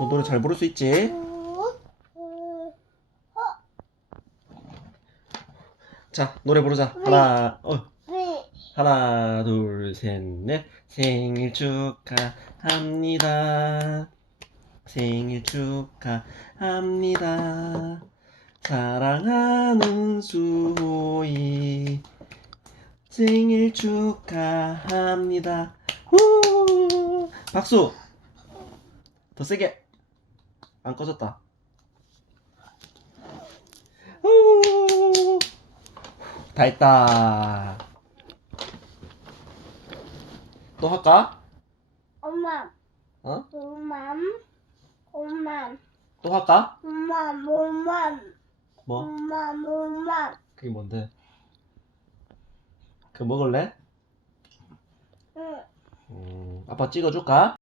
너 노래 잘 부를 수 있지? 자, 노래 부르자. 하나, 어, 하나, 둘, 셋, 넷. 생일 축하합니다. 생일 축하합니다. 사랑하는 수호이. 생일 축하합니다. 후! 박수! 더 세게! 안 꺼졌다. 후! 다 했다. 또 할까? 엄마, 어? 엄마, 엄마, 또 할까? 엄마, 엄마, 뭐? 엄마, 엄마. 그게 뭔데? 그 먹을래? 응. 음, 아빠 찍어줄까?